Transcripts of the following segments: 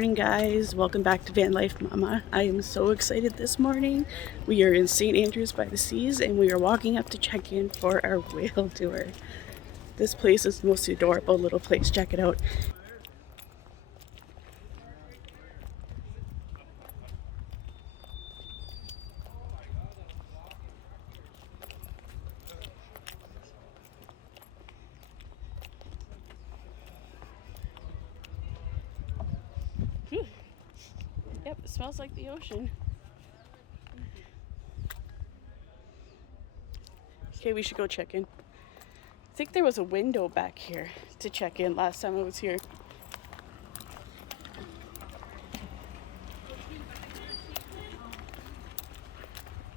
morning, guys. Welcome back to Van Life Mama. I am so excited this morning. We are in St. Andrews by the Seas and we are walking up to check in for our whale tour. This place is the most adorable little place. Check it out. Yep, it smells like the ocean. Okay, we should go check in. I think there was a window back here to check in last time I was here.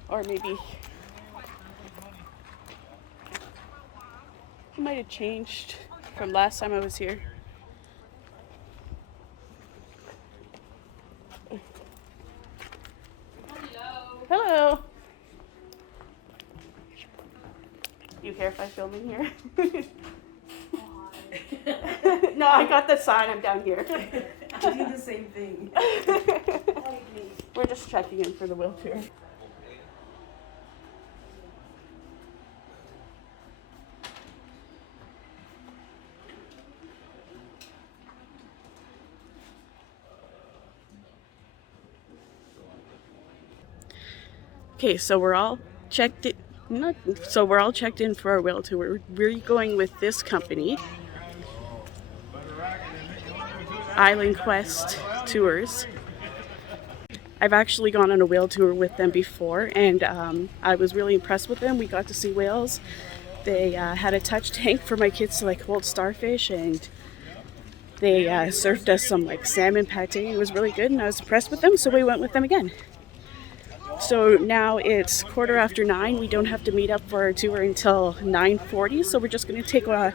Or maybe it might have changed from last time I was here. Hello. You care if I film in here? No, I got the sign. I'm down here. I do the same thing. We're just checking in for the whale tour. Okay, so we're all checked in. We're all checked in for our whale tour. We're going with this company, Island Quest Tours. I've actually gone on a whale tour with them before, and I was really impressed with them. We got to see whales. They had a touch tank for my kids to hold starfish, and they served us some salmon pate. It was really good, and I was impressed with them, so we went with them again. So now it's 9:15. We don't have to meet up for our tour until 9:40. So we're just going to take a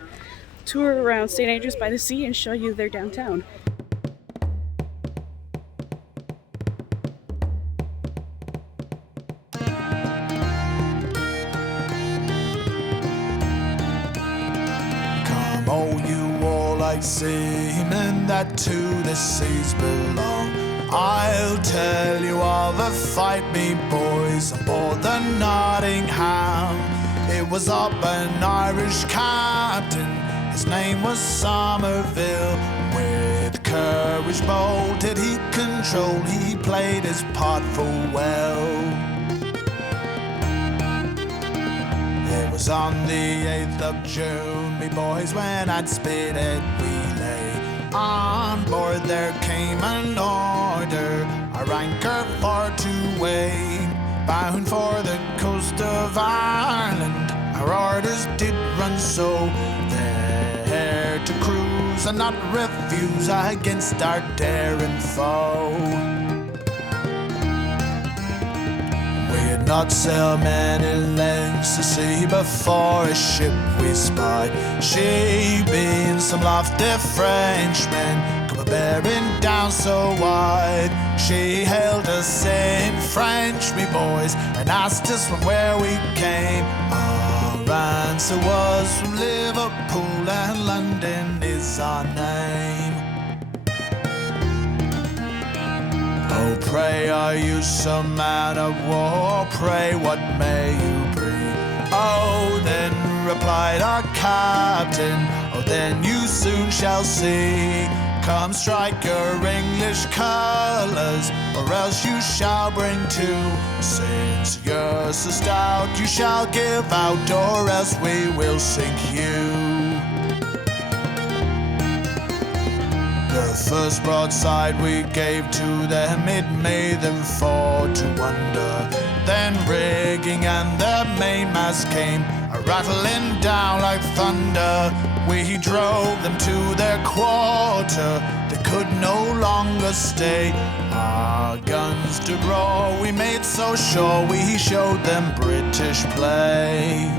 tour around St. Andrews by the Sea and show you their downtown. Come, oh, you all like seamen that to the seas belong. I'll tell you of a fight, me boys, aboard the Nottingham. It was up an Irish captain, his name was Somerville. With courage bold did he control, he played his part full well. It was on the 8th of June, me boys, when at Spithead we lay. On board there came an order, our anchor for to weigh, bound for the coast of Ireland. Our orders did run so, there to cruise and not refuse against our daring foe. We had not sailed many lengths to sea before a ship we spied. She being some lofty Frenchman, come a-bearing down so wide. She hailed us saying French, me boys, and asked us from where we came. Our answer was from Liverpool, and London is our name. Oh, pray, are you some man of war? Pray, what may you bring? Oh, then replied our captain, oh, then you soon shall see. Come, strike your English colours, or else you shall bring to. Since you're so stout, you shall give out, or else we will sink you. The first broadside we gave to them, it made them fall to wonder. Then rigging and the mainmast came rattling down like thunder. We drove them to their quarter, they could no longer stay. Our guns did roar, we made so sure, we showed them British play.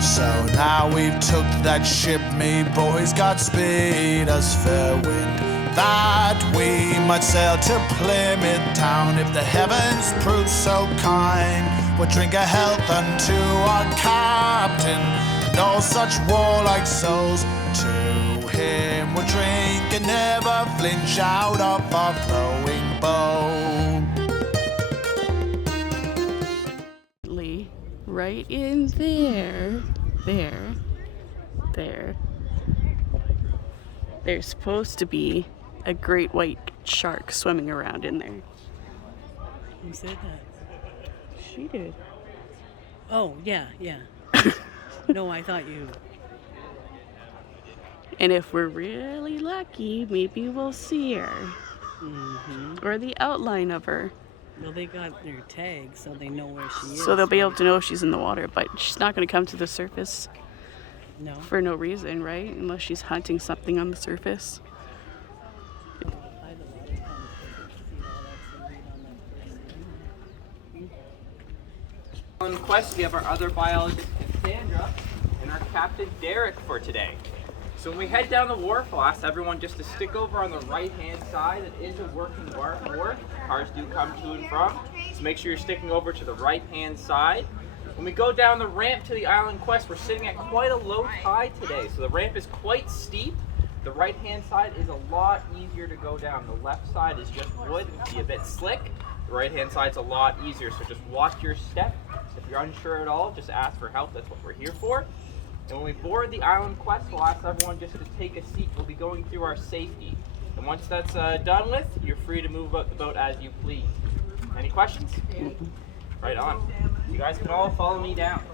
So now we've took that ship, me boys, Godspeed us fair wind, that we might sail to Plymouth town, if the heavens prove so kind. We'll drink a health unto our captain, and all such warlike souls. To him we'll drink whistling shout of a glowing bow. Right in there. There's supposed to be a great white shark swimming around in there. Who said that? She did. Oh, yeah. No, I thought you... And if we're really lucky, maybe we'll see her. Mm-hmm. Or the outline of her. Well, they got their tag, so they know where she is. So they'll be able to know she's in the water, but she's not going to come to the surface No. for no reason, right? Unless she's hunting something on the surface. On quest, we have our other biologist, Cassandra, and our captain, Derek, for today. So when we head down the wharf, I'll ask everyone just to stick over on the right-hand side. It is a working wharf. Cars do come to and from. So make sure you're sticking over to the right-hand side. When we go down the ramp to the Island Quest, we're sitting at quite a low tide today. So the ramp is quite steep. The right-hand side is a lot easier to go down. The left side is just wood. It can be a bit slick. The right-hand side's a lot easier, so just watch your step. If you're unsure at all, just ask for help. That's what we're here for. And when we board the Island Quest, we'll ask everyone just to take a seat. We'll be going through our safety. And once that's done with, you're free to move about the boat as you please. Any questions? Right on. You guys can all follow me down.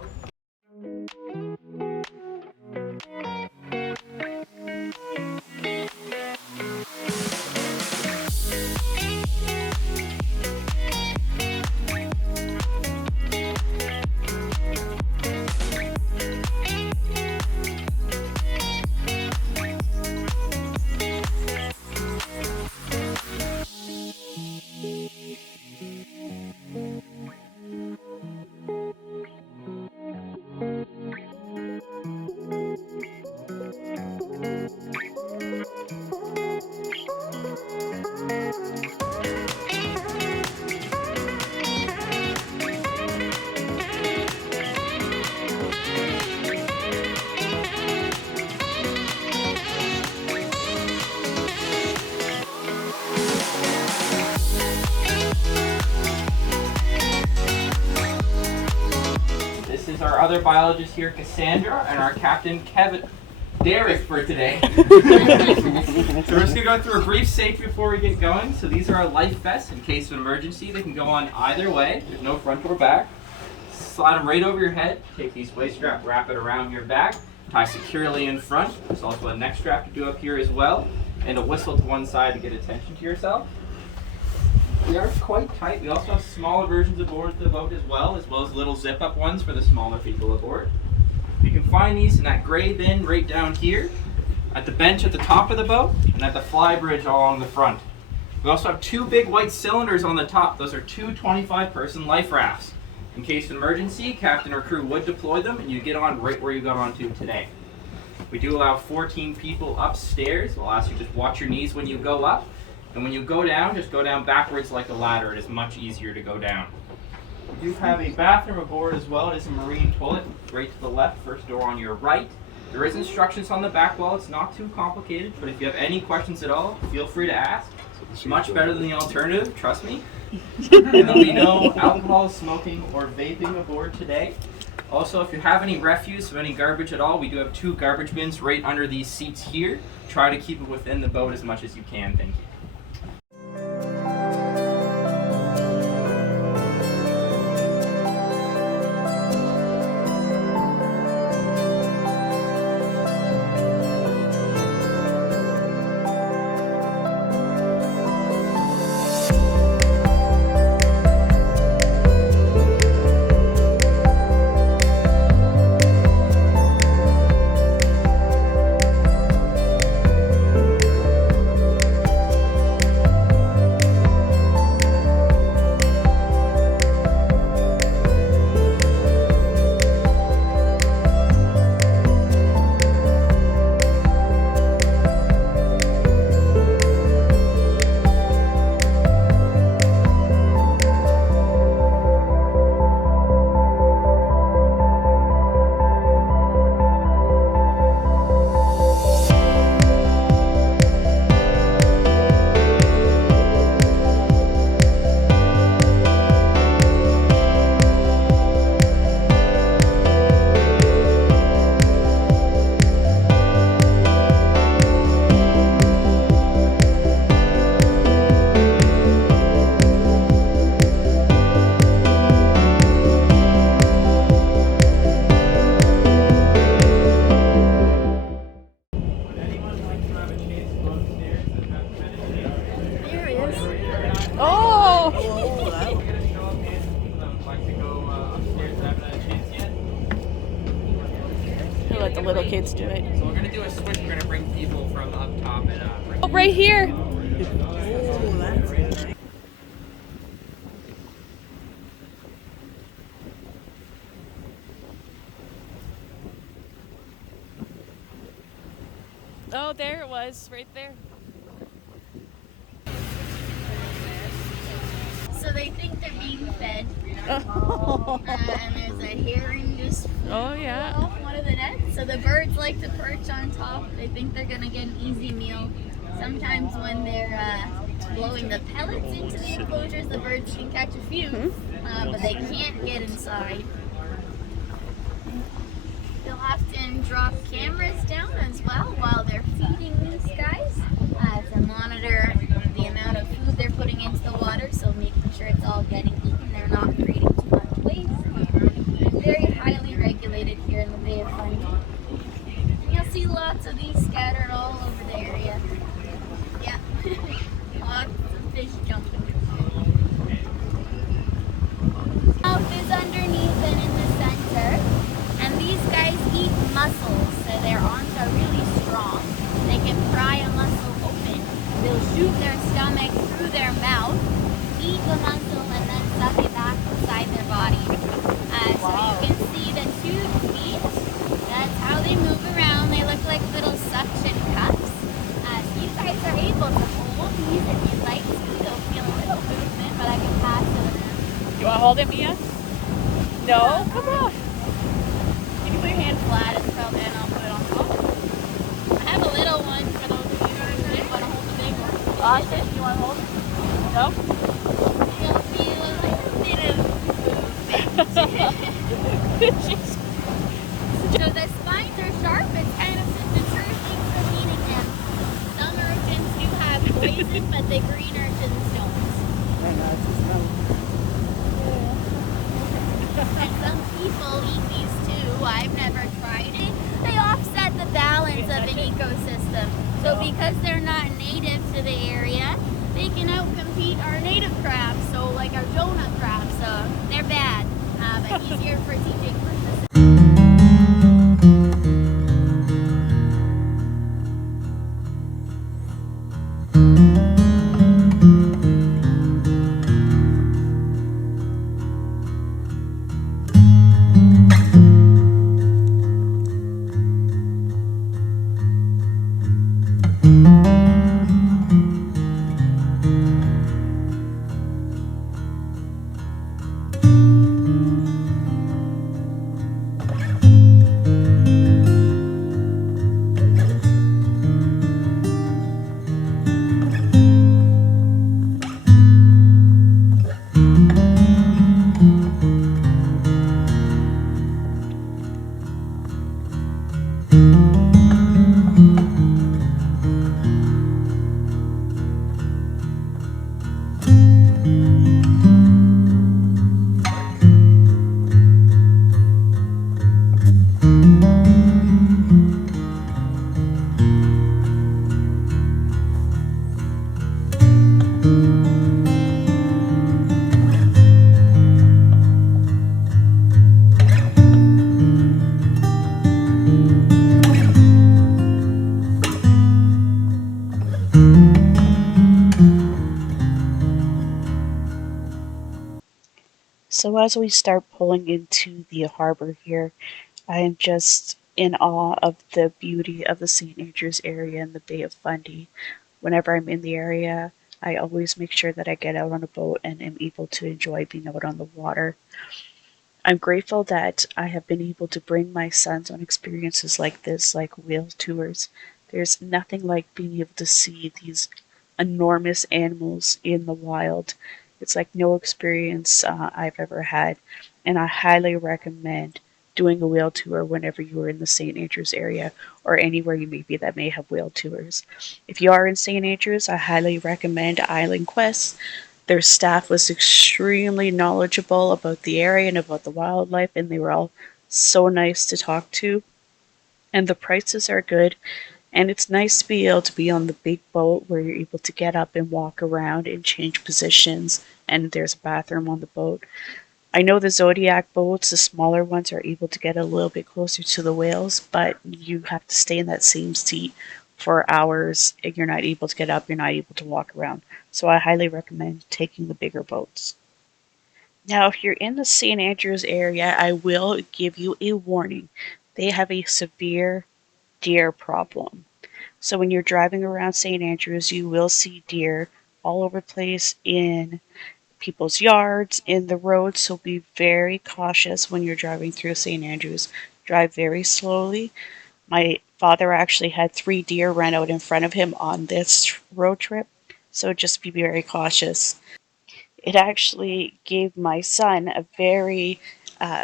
This is our other biologist here, Cassandra, and our captain, Derek, for today. So we're just going to go through a brief safety before we get going. So these are our life vests in case of emergency. They can go on either way. There's no front or back. Slide them right over your head. Take these waist strap, wrap it around your back. Tie securely in front. There's also a neck strap to do up here as well. And a whistle to one side to get attention to yourself. They are quite tight. We also have smaller versions aboard the boat as well as little zip-up ones for the smaller people aboard. You can find these in that gray bin right down here, at the bench at the top of the boat, and at the fly bridge along the front. We also have two big white cylinders on the top. Those are two 25-person life rafts. In case of emergency, captain or crew would deploy them, and you get on right where you got onto today. We do allow 14 people upstairs. We'll ask you just watch your knees when you go up. And when you go down, just go down backwards like a ladder. It is much easier to go down. We do have a bathroom aboard as well. It is a marine toilet right to the left, first door on your right. There is instructions on the back wall. It's not too complicated, but if you have any questions at all, feel free to ask. It's much better than the alternative, trust me. And there'll be no alcohol, smoking, or vaping aboard today. Also, if you have any refuse or any garbage at all, we do have two garbage bins right under these seats here. Try to keep it within the boat as much as you can, thank you. kids do it. So we're gonna do a switch. We're gonna bring people from up top and Oh, right here. Oh, that's nice. Oh, there it was, right there. So they think they're being fed, Oh, and there's a herring just oh yeah. off one of the nets. So the birds like to perch on top. They think they're gonna get an easy meal. Sometimes when they're blowing the pellets into the enclosures, the birds can catch a few, but they can't get inside. They'll often drop cameras down as well while they're feeding these guys to monitor the amount of food they're putting into the water, so making sure it's all getting eaten, they're not creating too much waste. They're very highly regulated here in the Bay of Fundy. You'll see lots of these scattered all over the area. Yeah, lots of fish jumping. Mouth is underneath and in the center. And these guys eat mussels, so their arms are really strong. They can pry a mussel open. They'll shoot their stomach through their mouth, eat the mussel, and then suck it back inside their body. So you can see the 2 feet. That's how they move around. They look like little suction cups. So you guys are able to hold these if you'd like to. They'll feel a little movement, but I can pass it around. You want to hold it, Mia? No? Come on. Put your hand flat as well, and I'll put it on top. I have a little one for those of you who didn't want to hold the big one. Austin, you want to hold it? No? You'll feel a little bit of movement. So the spines are sharp. It's kind of the deter things from eating them. Some urchins do have poison, but the green urchins don't. And some people eat these too. I've never tried it. They offset the balance of an ecosystem. So because they're not native to the area, they can outcompete our native crabs. So like our donut crabs, they're bad, but easier for teaching purposes. So as we start pulling into the harbor here, I am just in awe of the beauty of the St. Andrews area and the Bay of Fundy. Whenever I'm in the area, I always make sure that I get out on a boat and am able to enjoy being out on the water. I'm grateful that I have been able to bring my sons on experiences like this, like whale tours. There's nothing like being able to see these enormous animals in the wild. It's like no experience I've ever had, and I highly recommend doing a whale tour whenever you are in the St. Andrews area or anywhere you may be that may have whale tours. If you are in St. Andrews, I highly recommend Island Quest. Their staff was extremely knowledgeable about the area and about the wildlife, and they were all so nice to talk to. And the prices are good, and it's nice to be able to be on the big boat where you're able to get up and walk around and change positions, and there's a bathroom on the boat. I know the Zodiac boats, the smaller ones, are able to get a little bit closer to the whales, but you have to stay in that same seat for hours. And you're not able to get up, you're not able to walk around. So I highly recommend taking the bigger boats. Now, if you're in the St. Andrews area, I will give you a warning. They have a severe deer problem. So when you're driving around St. Andrews, you will see deer all over the place in people's yards, in the roads. So be very cautious when you're driving through St. Andrews. Drive very slowly. My father actually had 3 deer run out in front of him on this road trip. So just be very cautious. It actually gave my son a very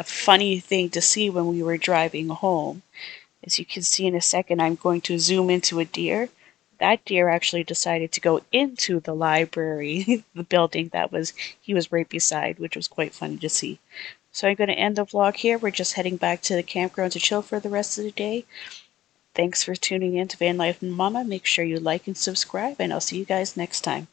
funny thing to see when we were driving home. As you can see in a second, I'm going to zoom into a deer. That deer actually decided to go into the library, the building that he was right beside, which was quite funny to see. So I'm going to end the vlog here. We're just heading back to the campground to chill for the rest of the day. Thanks for tuning in to Van Life and Mama. Make sure you like and subscribe, and I'll see you guys next time.